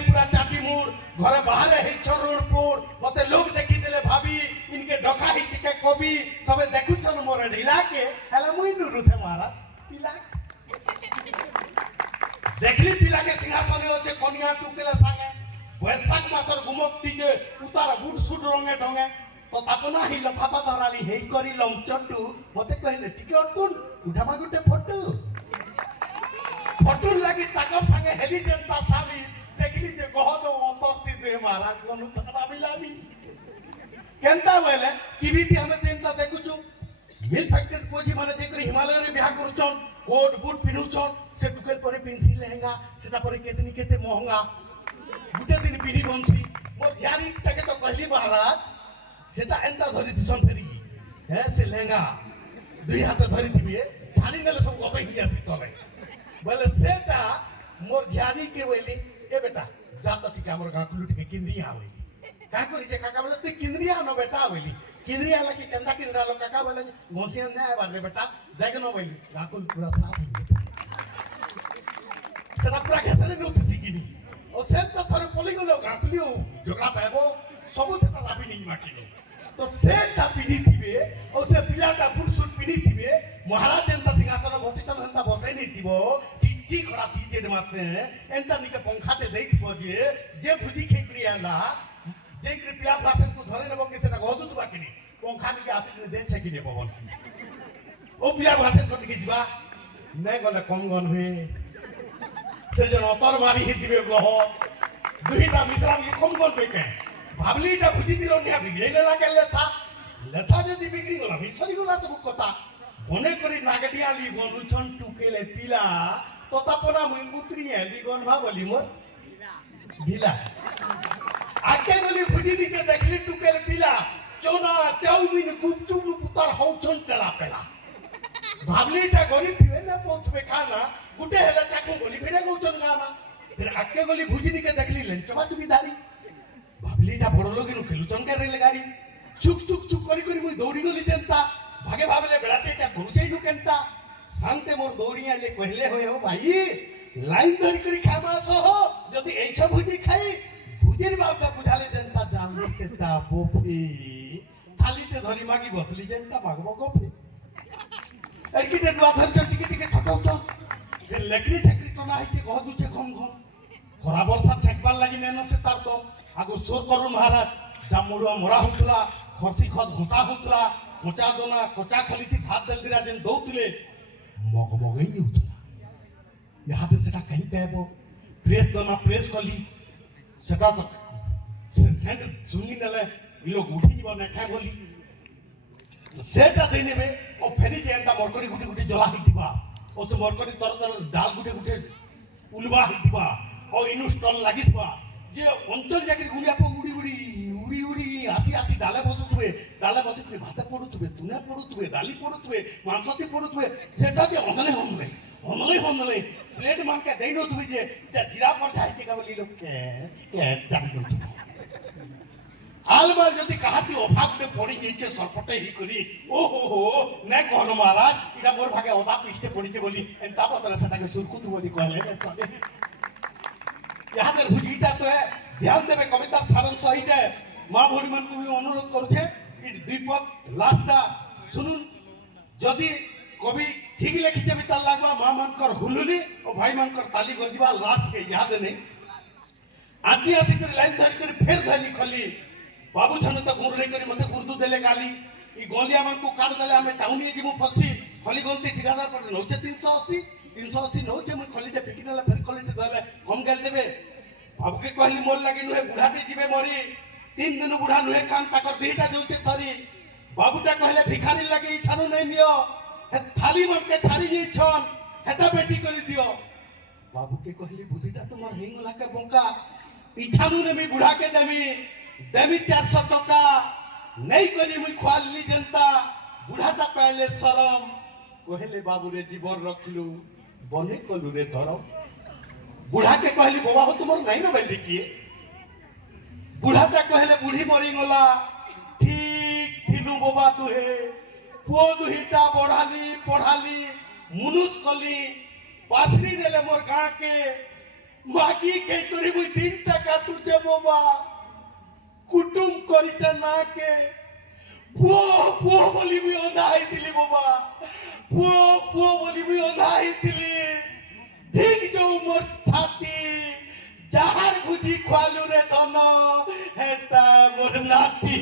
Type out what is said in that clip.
पूरा चाटी मुड़ घरे बाहर है रोडपुर मते लोग देखी देले भाभी इनके डका ही के कवि सबे देखु छन मोर ढिला के हला मुई नुरु थे महाराज पिला देखली पिला के सिंहासने होचे कन्या टुकेला संगे वैशाख मासर गुमक्ति जे उतार बुट सुट रंगे ढंगे तो तापना ही लफाफा धराली हेई करी लम चट्टू मते कहले टिके अटकुन उठामा गुटे फोटो लगी ताकब संगे हेली जनता साबी देखली जे गहद अंतरती दे महाराज कोनु तकरा मिलाबी केनता बोले टीवी थी हमें तेनता देखुछु मिल फैक्ट्री पोजी माने जेकरी हिमालय रे बिहा करूछन कोट बूट पिनुछन से टुकेल परे पेंसिल लहंगा सेटा परे केतनी केते महंगा गुटे दिन पिनी बंसी मो ध्यानी टके तो कहली महाराज सेटा एंता धरि दिसन फेरी हे से लहंगा दुई हाथ धरि दिबे छानी नेले सब गबै हिया थी तले बोले सेटा मोर ध्यानी के बोली ए बेटा जा तो ठीक हमर गाकुलु ठीक किंदी आवेली का करी जे काका बोले तू किंदी आ न बेटा आवेली किंदी आला की कंदा किंदरा लो काका बोले घोसिया ने आए बारे बेटा देख न बोली गाकुल पूरा साफ है सेटा पूरा घेसरे नु सिकिनी ओ सेट तो थरे पली गलो गाकुलियो झगड़ा पाबो सब थटा राबी नहीं माकिनो तो सेटा पिनी थिबे ओ से पिलाटा बुट सुट पिनी थिबे महाराज जनता सिंहासन बसिचन हंता बसाई नहीं थिबो टी खरा थी जे मासे एंता निके पंखाते देखबो जे भुजी खेकरी आला जे कृपया भाषण को धरे नबो के सेटा गदुत बाकिनी पंखा निके आसी दे छे कि ने पवन ओ पिया भाषण को निके दिबा नै गले कम गन हुए से जन अतर मारी ही दिबे गह दुहिता मिश्रा के कम गन बेके भाबलीटा भुजी दिरो निया बिगड़े लागे लेथा जदी बिगड़ी गला मिसरी गला सब कथा मने करी नागडियाली गनुछन टुकेले पिला तोतापना मुई उतरी है दिगन भाबली मोर ढिला आके गली भुजी के देखली टुकेल पिला चोना चाउमिन गुपचुप पुतार हौछन तेला पेला भाबलीटा गरी थिवे ना पोथबे खाना गुटे हेला चाकू गली भेडे गौचन गाना फिर आके गली भुजी के देखली लंचमा तुबी दारी भाबलीटा बड़ लोगिन खेलुचन के रेल गाड़ी चुक चुक चुक करी करी मुई दौड़ी गली जनता भागे भाबले बेड़ाटेटा करूछै नु केनता शांते मोर दौड़ी आले कहले होय हो भाई लाइन धरी करी खामा सह जदी एछ भुजी खाई भुजीर बापदा बुझाले जनता जानले सेटा बोफे थालीते धरी मागी बसली जनता मागबो गफे एरकिटे दुआ धर टिके टिके ठटाउछ ए लेकरी छकरी टना हिचे गह दुचे घम घम खरा बरसा छकबार लागि नेनो से तार दम आगो सोर करू महाराज जामुडुआ मरा हुतला खरसी खत घुसा हुतला कोचा दोना कोचा खली थी भात दल दिरा दिन दौतले मगमगई नहीं उतला यहाँ से सेटा कहीं पेबो प्रेस दोना प्रेस कली सेटा तो सेंट सुनी नले इलो गुठी जीवा नेखा गली तो सेटा देने में ओ फेरी जेंटा मरकरी गुटी गुटी जला ही दिबा ओ से मरकरी तर तर डाल गुटे गुटे उलवा ही दिबा ओ इनु स्टॉल लागि दिबा जे अंचल जाकरी गुलिया प गुडी गुडी उड़ी उड़ी आसी आसी डाले बसुतुवे भात पडुतुवे तुने पडुतुवे दाली पडुतुवे मांसती पडुतुवे सेटा जे होनले प्लेट मान के देनो तुवे जे जीरा पर जाय के गबली लोग के जानो तु आलबार जदी कहाती अभाग में पड़ी जेचे सरपटे ही करी ओ हो ने कहनो महाराज इडा मोर भागे ओदा पिष्टे पड़ी जे बोली एंता पतला सेटा के सुरकुत बोली कहले ने चले यहाँ तर भुजीटा तो है ध्यान देवे कविता सारांश सहित है माँ भौणी मान को भी अनुरोध करुछे इ द्विपद लास्टटा सुनुन जदि कवि ठीक लिखिछे भी तार लागबा माँ मानकर हुलुली और भाई मानकर ताली गजिबा लास्ट के याद नहीं आजी आसी कर लाइन धरि कर फेर धरि खली बाबू छन तो गुर रे करी मते गुरदु देले गाली इ गोलिया मान को काट देले हमें टाउन ये जिमु फसी खली गलती ठिकादार पर नौचे 380 नौचे मैं खलीटे फिकी देले फेर खलीटे देले कम गेल देबे बाबू के कहली मोर लागि नुहे बुढ़ाटी जीवे मरी 3 दिन बुढ़ा नुहे खान ताकर बेटा जोचे थरी बाबूटा कहले भिखारी लगे इठानु नै नियो हे थाली मन के छारी जे छन हेता बेटी करी दियो बाबू के कहली बुद्धिटा तुम्हार हेंगला के बोका इठानु ने मी बुढ़ा के देमी 400 टका नहीं करी मुई खाली जनता बुढ़ाटा पहले शरम कहले बाबू रे जीवन रखलु बने कलु रे धरम बुढ़ा के कहली बाबा हो तुमर नहीं ना बैठी किए बुढ़ाटा कहले बुढ़ी मरी गला ठीक थिनु बाबा तुहे पुओ दुहिटा पढ़ाली मुनुस कली पासरी नेले मोर गाँ के মাগি কে করি মুই দিনটা কাটুছে বাবা কুটুম করিছে না কে পুଅ পুଅ বলি মুই অন্ধা হইছিলি বাবা পুଅ পুଅ বলি মুই অন্ধা হইছিলি ঠিক যাও মোর ছাতি যাহার বুঝি খোয়ালু রে ধন হেটা মোর নাতি